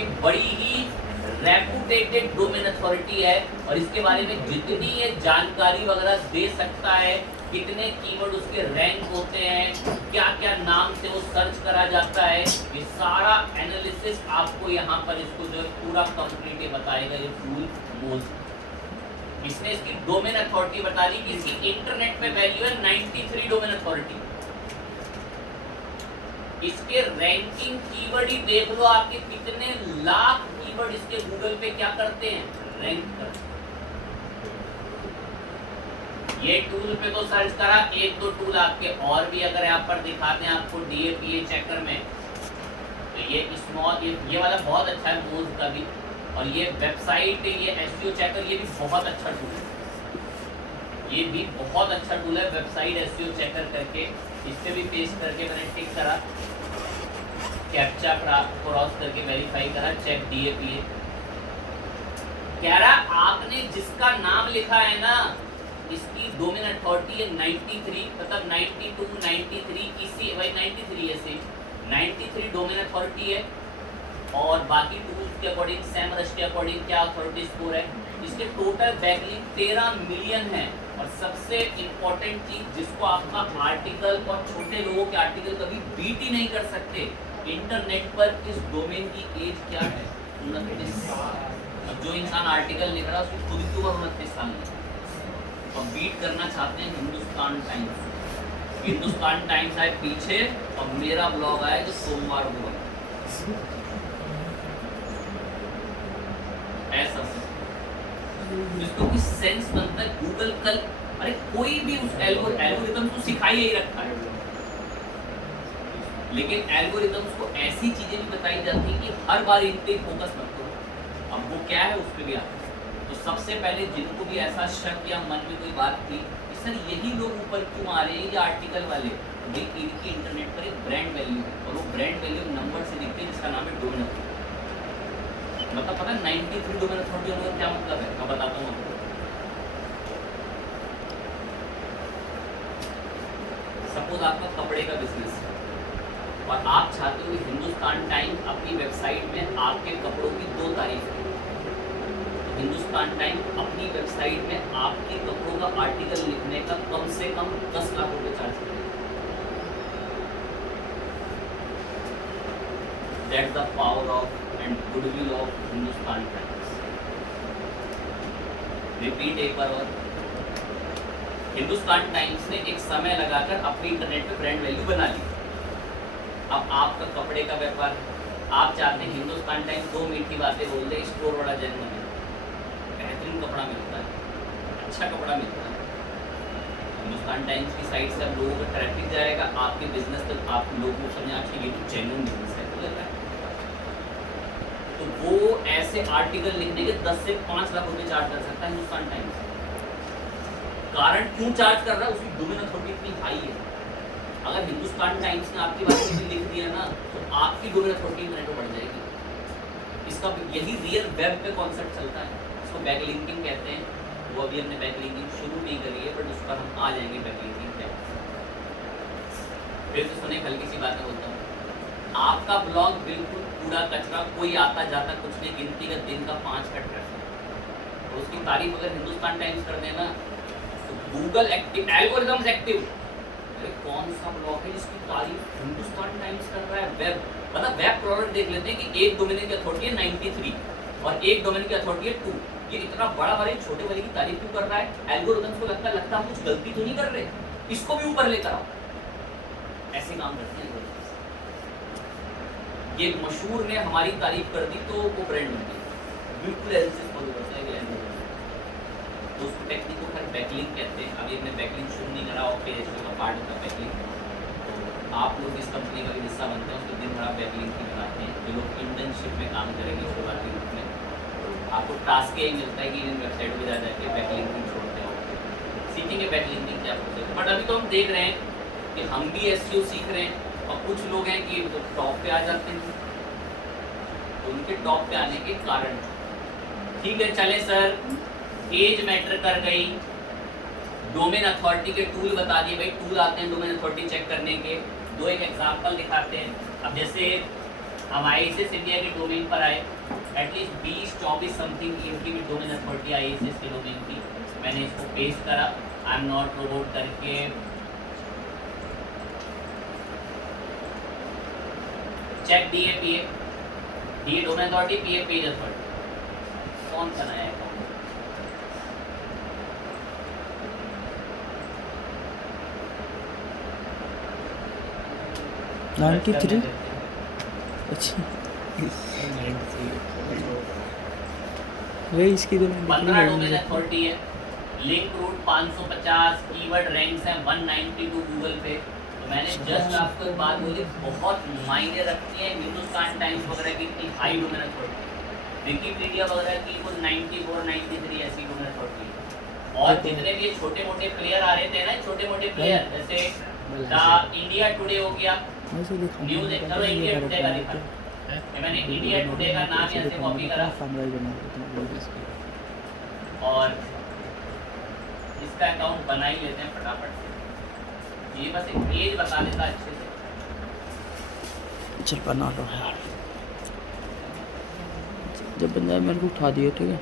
ये बड़ी ही reputed domain authority है और इसके बारे में जितनी ये जानकारी वगैरह दे सकता है, कितने कीवर्ड उसके रैंक होते हैं, क्या क्या नाम से वो सर्च करा जाता है, ये सारा एनालिसिस आपको यहाँ पर इसको जो है पूरा कंप्लीट ये बताएगा ये टूल मोज। इसने इसकी डोमेन अथॉरिटी बता दी कि इसकी इंटरनेट पे वैल्यू है 93 डोमेन अथॉरिटी। इसके रैंकिंग कीवर्ड ही देख लो, आपके कितने लाख कीवर्ड इसके गूगल पे क्या करते हैं, रैंक करते हैं। ये टूल पे तो सर्च करा, एक दो टूल आपके और भी अगर यहाँ पर दिखाते हैं आपको DAPA चेकर में, तो ये स्मॉल ये वाला बहुत अच्छा है मोज का भी, और ये वेबसाइट ये SEO चेकर ये भी बहुत अच्छा टूल है, ये भी बहुत अच्छा टूल है वेबसाइट SEO चेकर करके। इससे भी पेस्ट करके मैंने टिक करा, कैप्चा क्रॉस करके वेरीफाई करा, चेक DAPA। कह रहा आपने जिसका नाम लिखा है ना, इसकी डोमेन अथॉरिटी है 93, मतलब 92, 93 इसी वही 93 ऐसे 93 डोमेन अथॉरिटी है, और बाकी टूल्स के अकॉर्डिंग सैमरस के अकॉर्डिंग क्या अथॉरिटी स्कोर है। इसके टोटल बैकलिंक 13 मिलियन है, और सबसे इंपॉर्टेंट चीज जिसको आपका आर्टिकल और छोटे लोगों के आर्टिकल कभी बीट ही नहीं कर सकते, इंटरनेट पर इस डोमेन की एज क्या है, 29 साल। अब जो इंसान आर्टिकल लिख रहा है उसकी खुद की उम्र 29 साल है, और बीट करना चाहते हैं हिंदुस्तान टाइम्स। हिंदुस्तान टाइम्स आए पीछे और मेरा ब्लॉग आया जो सोमवार को ऐसा जिसको भी सेंस बनता है। गूगल कल अरे कोई भी उस एल्गोरिथम को सिखा ही रखा है, लेकिन एल्गोरिथम्स को ऐसी चीजें भी बताई जाती है कि हर बार इन पे फोकस मत करो। अब वो क्या है उस पर भी आता है। तो सबसे पहले जिनको भी ऐसा शक या मन में कोई बात थी कि सर यही लोग ऊपर क्यों आ रहे हैं, ये आर्टिकल वाले, भाई इनकी इंटरनेट पर एक ब्रांड वैल्यू है, और वो ब्रांड वैल्यू नंबर से दिखती है जिसका नाम है डोमेन अथॉरिटी। मतलब पता है 93 डोमेन अथॉरिटी होने का क्या मतलब है, मैं बताता हूँ आपको। सपोज आपका कपड़े का बिजनेस है और आप चाहते हो कि हिंदुस्तान टाइम्स अपनी वेबसाइट में आपके कपड़ों की 2 तारीफ है, हिंदुस्तान टाइम्स अपनी वेबसाइट में आपके कपड़ों का आर्टिकल लिखने का कम से कम 10 लाख रुपए चार्ज करेगा। That's the power of and goodwill of Hindustan times. Repeat एक बार और, हिंदुस्तान टाइम्स ने एक समय लगाकर अपनी इंटरनेट पे ब्रांड वैल्यू बना ली। अब आपका कपड़े का व्यापार, आप चाहते हैं हिंदुस्तान टाइम्स 2 मीठी बातें बोल दे, स्टोर बड़ा जेन्युइन है, बेहतरीन कपड़ा मिलता है, अच्छा कपड़ा मिलता है, हिंदुस्तान टाइम्स की साइट से अब लोगों का ट्रैफिक जाएगा, आपके बिजनेस तक आप लोगों को समझ आके ये तो जेन्युइन बिजनेस है तो लग रहा है। तो वो ऐसे आर्टिकल लिखने के 10 से 5 लाख रुपए चार्ज कर सकता है हिंदुस्तान टाइम्स। कारण क्यों चार्ज कर रहा है, उसकी डोमेन अथॉरिटी इतनी हाई है। अगर हिंदुस्तान टाइम्स ने आपके बारे में लिख दिया ना, तो आपकी डोमेन अथॉरिटी इंटरनेट पर बढ़ जाएगी। इसका यही रियल वेब पे कॉन्सेप्ट चलता है, इसको बैकलिंकिंग कहते हैं। वो अभी हमने बैकलिंकिंग शुरू नहीं करी है, बट उस पर हम आ जाएंगे बैकलिंकिंग क्या। फिर तो सुने हल्की सी बातें बोलता हूँ, आपका ब्लॉग बिल्कुल कूड़ा कचरा, कोई आता जाता कुछ नहीं, गिनती का दिन का 5 का ट्रैफिक, और उसकी तारीफ अगर हिंदुस्तान टाइम्स कर देना तो गूगल एक्टिव, एल्गोरिथम्स एक्टिव। अरे कौन सा ब्लॉग है जिसकी तारीफ हिंदुस्तान टाइम्स कर रहा है? वेब, मतलब वेब प्रोडक्ट देख लेते हैं कि एक डोमेन की अथॉरिटी है 93 और एक डोमेन की अथॉरिटी है 2, ये इतना बड़ा वाले छोटे वाले की तारीफ क्यों कर रहा है? एल्गोरिथम्स को लगता हम कुछ गलती तो नहीं कर रहे, इसको भी ऊपर लेकर आओ। ऐसे काम करते हैं एल्गोरिथम्स। ये मशहूर ने हमारी तारीफ कर दी तो वो ब्रांड बन गई, बिल्कुल ऐसे फॉलो करता है एल्गोरिथम। तो उसको टेक्निक को खैर बैकलिंक कहते हैं। अभी हमने बैकलिंक शुरू नहीं करा, और पेज का पार्ट होता है बैकलिंक। तो आप लोग इस कंपनी का भी हिस्सा बनते हैं, उसको दिन भर आप बैकलिंक ही बनाते हैं। जो लोग इंटर्नशिप में काम करेंगे शुरुआती रूप में, आपको टास्क यही मिलता है कि इन वेबसाइट पर जा जाके बैकलिंकिंग छोड़ते हो, सीखेंगे बैकलिंकिंग क्या होता है। बट अभी तो हम देख रहे हैं कि हम भी SEO सीख रहे हैं, और कुछ लोग हैं कि टॉप पे आ जाते हैं। तो उनके टॉप पे आने के कारण, ठीक है चले सर, एज मैटर कर गई, डोमेन अथॉरिटी के टूल बता दिए, भाई टूल आते हैं डोमेन अथॉरिटी चेक करने के। 2 एक एग्जाम्पल दिखाते हैं। अब जैसे हम ISS इंडिया के डोमेन पर आए, एटलीस्ट 20-24 समथिंग इसकी भी डोमेन अथॉरिटी ISS के डोमेन की, मैंने इसको पेस्ट करा आई एम नॉट रोबोट करके, check DA domain authority, PA page authority, कौन सा नया अकाउंट? Ninety three. अच्छा वही इसकी तो 15 डोमेन अथॉरिटी है, लिंक रूट 550, कीवर्ड रैंक्स हैं 192 गूगल पे। तो मैंने जस्ट आपको एक बात बोली, बहुत मायने रखती है हिंदुस्तान टाइम्स वगैरह की इतनी हाई डोमेन अथॉरिटी, विकीपीडिया वगैरह की कुछ 94 93 ऐसी डोमेन अथॉरिटी। और जितने भी ये छोटे मोटे प्लेयर आ रहे थे ना, छोटे मोटे प्लेयर जैसे द इंडिया टुडे हो गया, न्यूज़ चलो इंडिया टुडे का दिखा, मैंने इंडिया टुडे का नाम यहाँ से कॉपी करा और इसका अकाउंट बना ही लेते हैं फटाफट से, ये बस एक पेज बता देता अच्छे से। चल बना लो यार, जब बंदा मेरे को उठा दिया ठीक है।